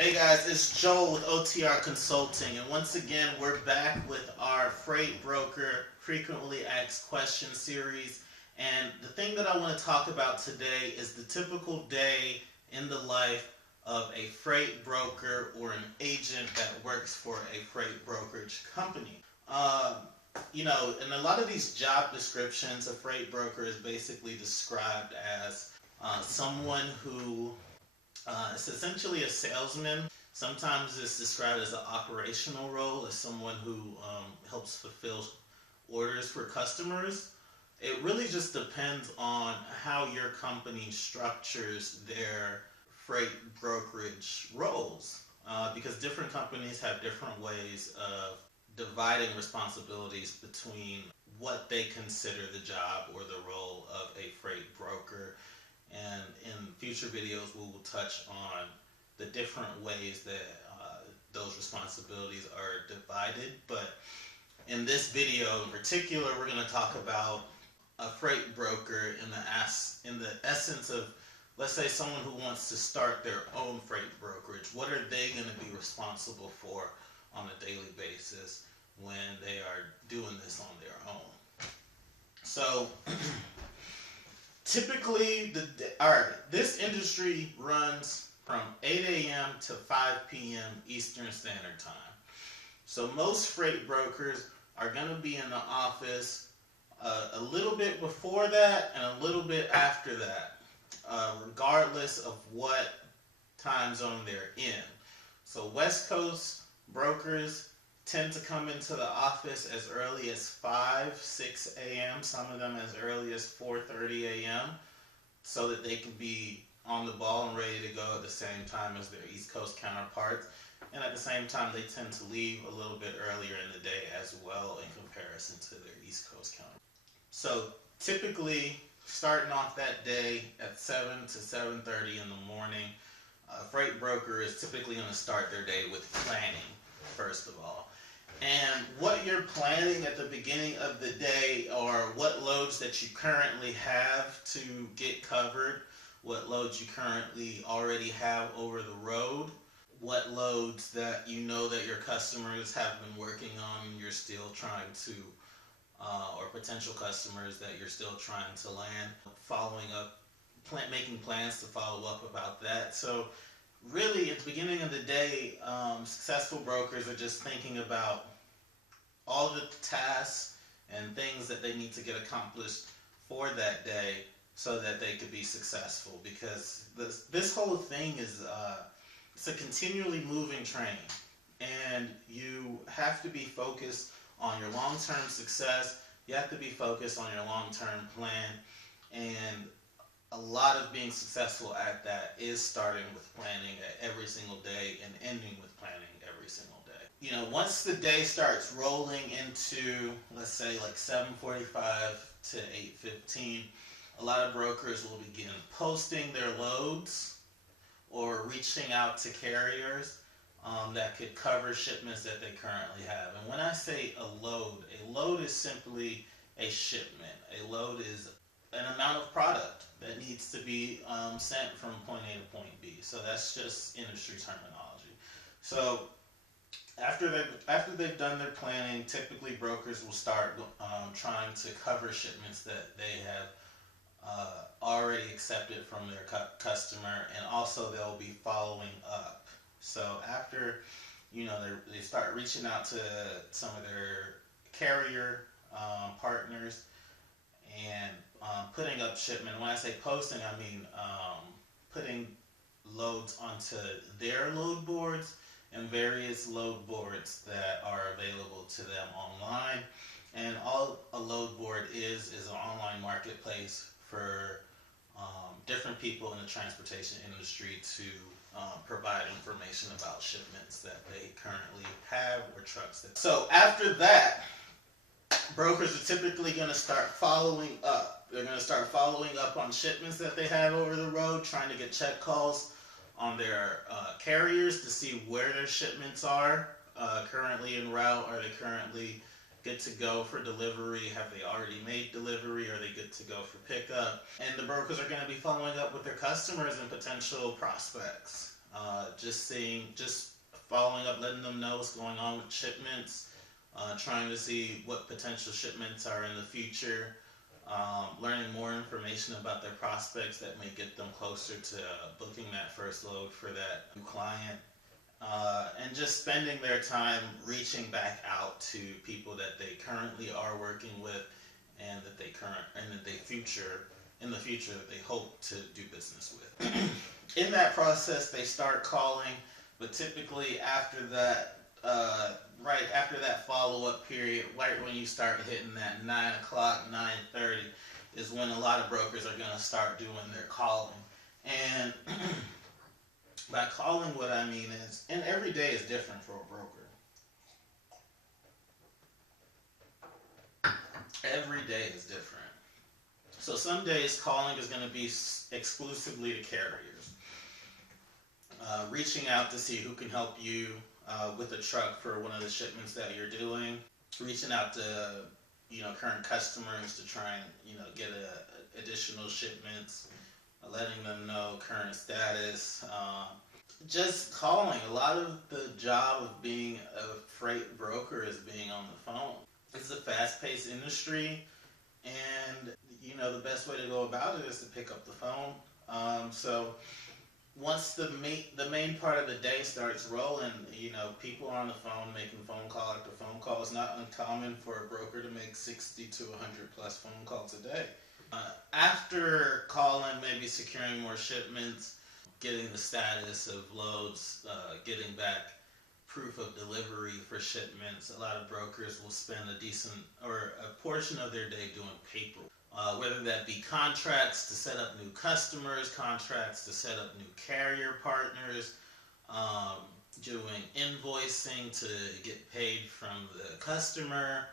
Hey guys, it's Joel with OTR Consulting, and once again, we're back with our Freight Broker Frequently Asked Questions series. And the thing that I want to talk about today is the typical day in the life of a freight broker or an agent that works for a freight brokerage company. Um, in a lot of these job descriptions, a freight broker is basically described as someone who it's essentially a salesman. Sometimes it's described as an operational role, as someone who helps fulfill orders for customers. It really just depends on how your company structures their freight brokerage roles, because different companies have different ways of dividing responsibilities between what they consider the job or the role of a freight broker. And in future videos, we will touch on the different ways that those responsibilities are divided. But in this video in particular, we're going to talk about a freight broker in the essence of, let's say, someone who wants to start their own freight brokerage. What are they going to be responsible for on a daily basis when they are doing this on their own? So typically, this industry runs from 8 a.m. to 5 p.m. Eastern Standard Time. So most freight brokers are going to be in the office a little bit before that and a little bit after that, regardless of what time zone they're in. So West Coast brokers tend to come into the office as early as 5, 6 a.m., some of them as early as 4:30 a.m., so that they can be on the ball and ready to go at the same time as their East Coast counterparts. And at the same time, they tend to leave a little bit earlier in the day as well in comparison to their East Coast counterparts. So typically, starting off that day at 7 to 7:30 in the morning, a freight broker is typically going to start their day with planning, first of all. And what you're planning at the beginning of the day are what loads that you currently have to get covered, what loads you currently already have over the road, what loads that you know that your customers have been working on and you're still trying to, or potential customers that you're still trying to land, following up, making plans to follow up about that. So really, at the beginning of the day, successful brokers are just thinking about all the tasks and things that they need to get accomplished for that day so that they could be successful. Because this whole thing is it's a continually moving train, and you have to be focused on your long-term success. You have to be focused on your long-term plan, and a lot of being successful at that is starting with planning at every single day and ending with planning every single day. Once the day starts rolling into, let's say, like 7:45 to 8:15, a lot of brokers will begin posting their loads or reaching out to carriers that could cover shipments that they currently have. And when I say a load is simply a shipment. A load is an amount of product that needs to be sent from point A to point B. So that's just industry terminology. So after they've done their planning, typically brokers will start trying to cover shipments that they have already accepted from their customer, and also they'll be following up. So after they start reaching out to some of their carrier partners and putting up shipment. When I say posting, I mean putting loads onto their load boards and various load boards that are available to them online. And all a load board is an online marketplace for different people in the transportation industry to provide information about shipments that they currently have or trucks that. So after that, brokers are typically going to start following up. They're going to start following up on shipments that they have over the road, trying to get check calls on their carriers to see where their shipments are currently en route. Are they currently good to go for delivery? Have they already made delivery? Are they good to go for pickup? And the brokers are going to be following up with their customers and potential prospects. just following up, letting them know what's going on with shipments, trying to see what potential shipments are in the future, learning more information about their prospects that may get them closer to booking that first load for that new client, and just spending their time reaching back out to people that they currently are working with, and that in the future that they hope to do business with. In that process, they start calling, but typically after that, right after that follow-up period, right when you start hitting that 9 o'clock, 9:30, is when a lot of brokers are going to start doing their calling. And by calling, what I mean is, and every day is different for a broker. Every day is different. So some days calling is going to be exclusively to carriers. Reaching out to see who can help you with a truck for one of the shipments that you're doing. Reaching out to current customers to try and get additional shipments. Letting them know current status. Just calling. A lot of the job of being a freight broker is being on the phone. It's a fast-paced industry, and the best way to go about it is to pick up the phone. So once the main part of the day starts rolling, people are on the phone making phone call after phone call. It's not uncommon for a broker to make 60 to 100 plus phone calls a day. After calling, maybe securing more shipments, getting the status of loads, getting back proof of delivery for shipments, a lot of brokers will spend a portion of their day doing paperwork. Whether that be contracts to set up new customers, contracts to set up new carrier partners, doing invoicing to get paid from the customer,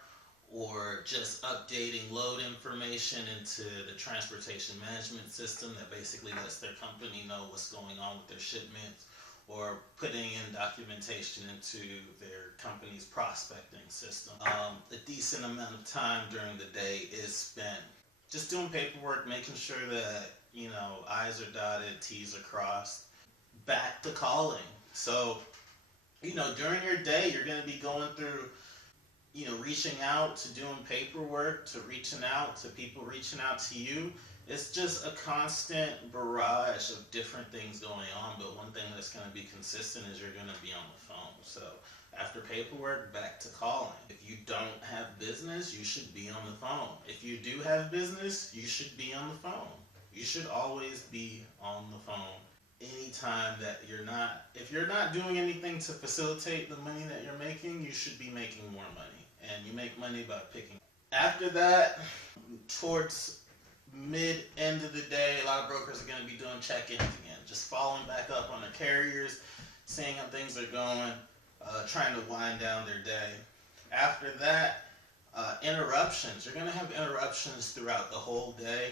or just updating load information into the transportation management system that basically lets their company know what's going on with their shipments, or putting in documentation into their company's prospecting system. A decent amount of time during the day is spent just doing paperwork, making sure that I's are dotted, T's are crossed. Back to calling. So during your day, you're going to be going through reaching out to doing paperwork, to reaching out to people reaching out to you. It's just a constant barrage of different things going on, but one thing that's going to be consistent is you're going to be on the phone. So after paperwork, back to calling. If you don't have business, you should be on the phone. If you do have business, you should be on the phone. You should always be on the phone. Anytime that if you're not doing anything to facilitate the money that you're making, you should be making more money. And you make money by picking. After that, towards mid-end of the day, a lot of brokers are going to be doing check-ins again. Just following back up on the carriers, seeing how things are going, trying to wind down their day. After that, interruptions. You're going to have interruptions throughout the whole day,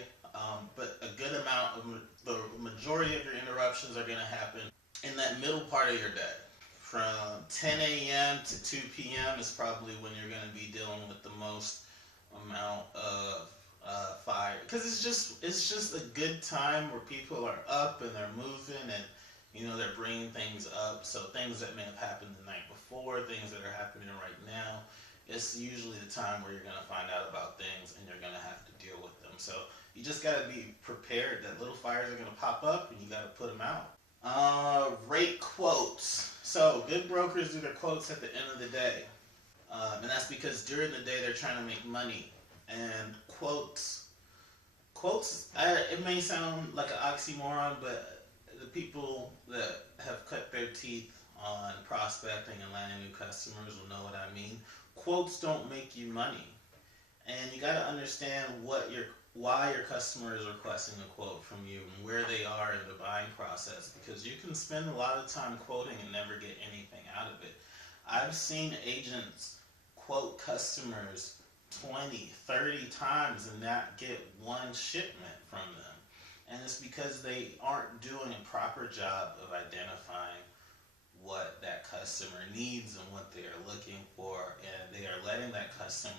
but a good amount of the majority of your interruptions are going to happen in that middle part of your day. From 10 a.m. to 2 p.m. is probably when you're going to be dealing with the most amount of fire, because it's just a good time where people are up and they're moving, and they're bringing things up. So things that may have happened the night before, things that are happening right now, it's usually the time where you're going to find out about things and you're going to have to deal with them. So you just got to be prepared that little fires are going to pop up and you got to put them out. Rate quotes. So good brokers do their quotes at the end of the day, and that's because during the day they're trying to make money. And quotes. It may sound like an oxymoron, but the people that have cut their teeth on prospecting and landing new customers will know what I mean. Quotes don't make you money, and you got to understand why your customer is requesting a quote from you and where they are in the buying process, because you can spend a lot of time quoting and never get anything out of it. I've seen agents quote customers 20, 30 times and not get one shipment from them. And it's because they aren't doing a proper job of identifying what that customer needs and what they are looking for, and they are letting that customer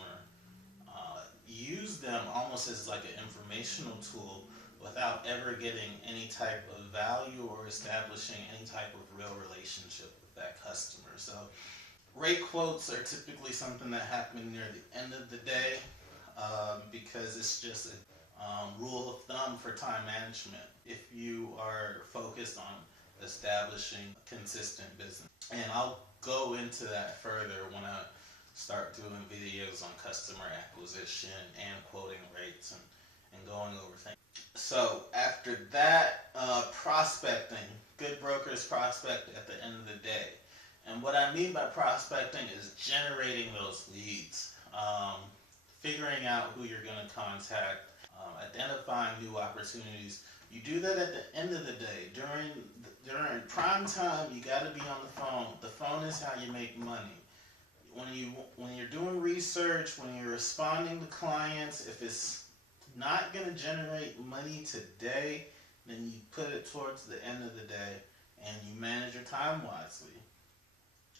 use them almost as like an informational tool, without ever getting any type of value or establishing any type of real relationship with that customer. So rate quotes are typically something that happen near the end of the day, because it's just a rule of thumb for time management if you are focused on establishing a consistent business. And I'll go into that further when I start doing videos on customer acquisition and quoting rates and going over things. So after that, prospecting. Good brokers prospect at the end of the day. And what I mean by prospecting is generating those leads, figuring out who you're going to contact, identifying new opportunities. You do that at the end of the day. During prime time, you got to be on the phone. The phone is how you make money. When you're doing research, when you're responding to clients, if it's not going to generate money today, then you put it towards the end of the day and you manage your time wisely.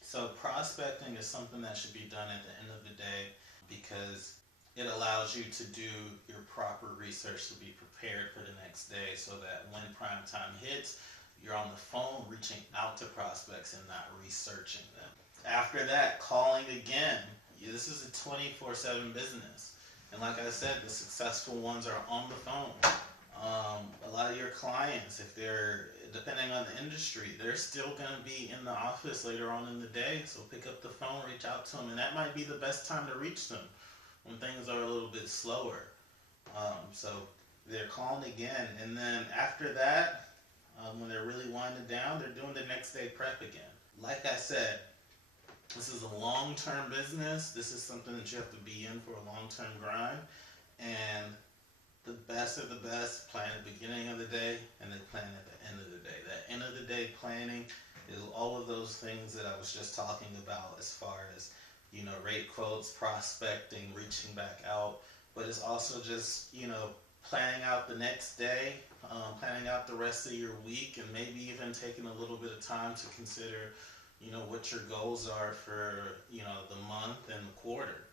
So prospecting is something that should be done at the end of the day because it allows you to do your proper research to be prepared for the next day so that when prime time hits, you're on the phone reaching out to prospects and not researching them. After that, calling again. This is a 24/7 business. And like I said, the successful ones are on the phone. A lot of your clients, if they're, depending on the industry, they're still going to be in the office later on in the day. So pick up the phone, reach out to them. And that might be the best time to reach them when things are a little bit slower. So they're calling again. And then after that, when they're really winding down, they're doing the next day prep again. Like I said, this is a long-term business. This is something that you have to be in for a long-term grind. And the best of the best plan at the beginning of the day and they plan at the end of the day. That end of the day planning is all of those things that I was just talking about as far as, rate quotes, prospecting, reaching back out. But it's also just, planning out the next day, planning out the rest of your week, and maybe even taking a little bit of time to consider what your goals are for, the month and the quarter.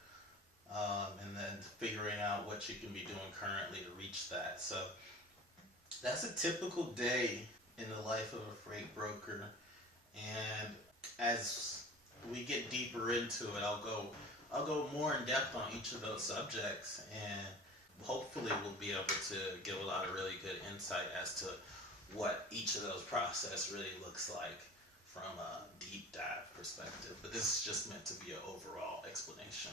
And then figuring out what you can be doing currently to reach that. So that's a typical day in the life of a freight broker. And as we get deeper into it, I'll go more in depth on each of those subjects, and hopefully we'll be able to give a lot of really good insight as to what each of those process really looks like from a deep dive perspective. But this is just meant to be an overall explanation.